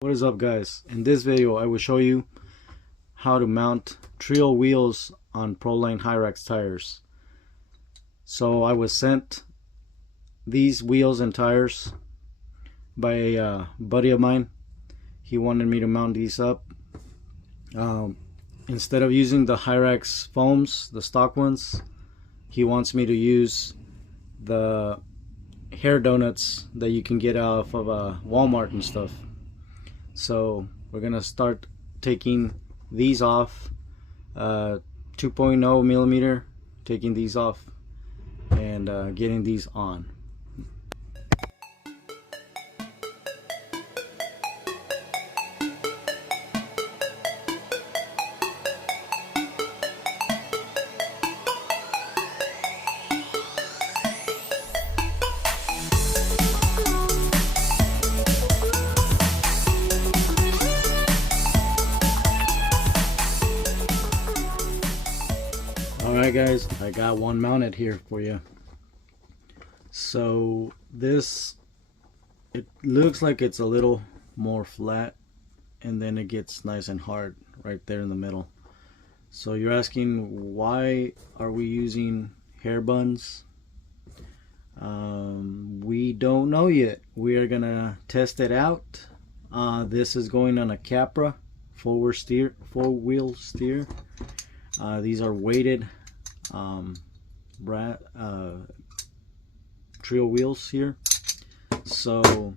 What is up, guys? In this video I will show you how to mount treal wheels on Proline Hyrax tires. So I was sent these wheels and tires by a buddy of mine. He wanted me to mount these up. Instead of using the hyrax foams, the stock ones, he wants me to use the hair donuts that you can get off of Walmart and stuff. So we're gonna start taking these off, 2.0 millimeter, taking these off and getting these on. Alright guys, I got one mounted here for you. So this, it looks like it's a little more flat and then it gets nice and hard right there in the middle. So you're asking, why are we using hair buns? We don't know yet. We are gonna test it out. This is going on a Capra four-wheel steer. These are weighted treal wheels here. So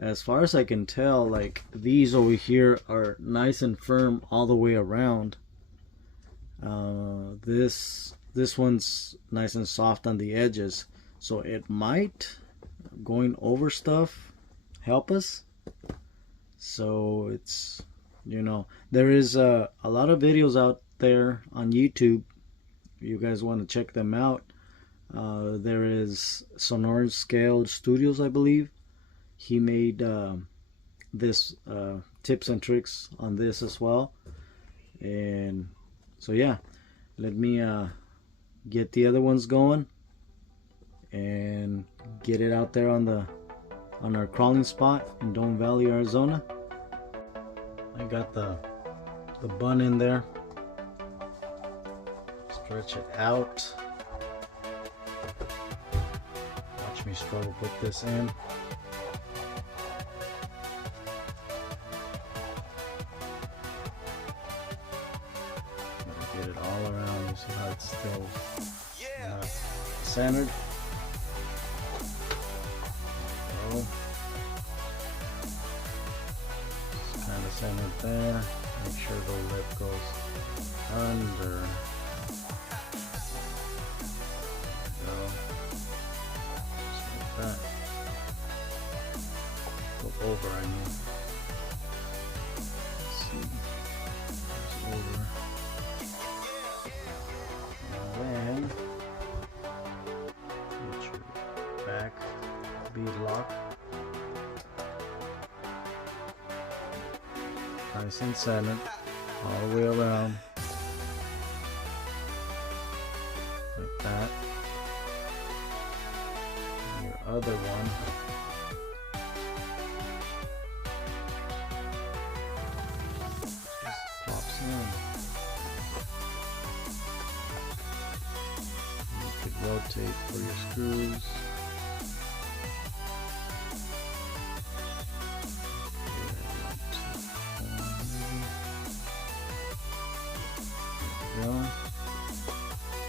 as far as I can tell, like, these over here are nice and firm all the way around. This one's nice and soft on the edges, so it might, going over stuff, help us. So it's, you know, there is a lot of videos out there on YouTube. If you guys want to check them out, there is Sonoran Scale Studios, I believe. He made this tips and tricks on this as well. And so yeah, let me get the other ones going and get it out there on our crawling spot in Dome Valley, Arizona. I got the bun in there. Stretch it out. Watch me struggle to put this in. Get it all around. You see how it's still not centered. So, it's kind of centered there. Make sure the lip goes under. That. Go over, I mean. Let's see. It's over. And then get your back bead lock. Nice and centered all the way around. Like that. Other one, just pops in. You could rotate for your screws. There you go.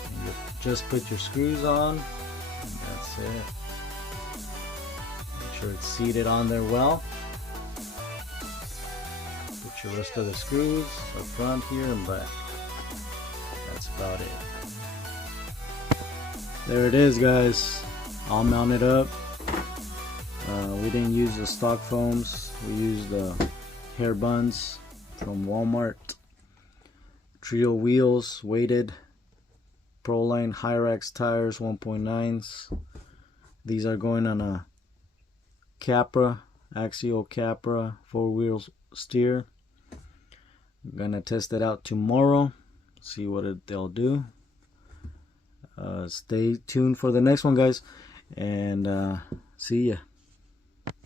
And you just put your screws on, and that's it. Sure it's seated on there well. Put your rest of the screws up front here and back. That's about it. There it is, guys. All mounted up. We didn't use the stock foams. We used the hair buns from Walmart. Treal wheels, weighted. Proline Hyrax tires, 1.9s. These are going on a Capra, axial Capra four-wheel steer. I'm gonna test it out tomorrow, see what they'll do. Stay tuned for the next one, guys, and see ya.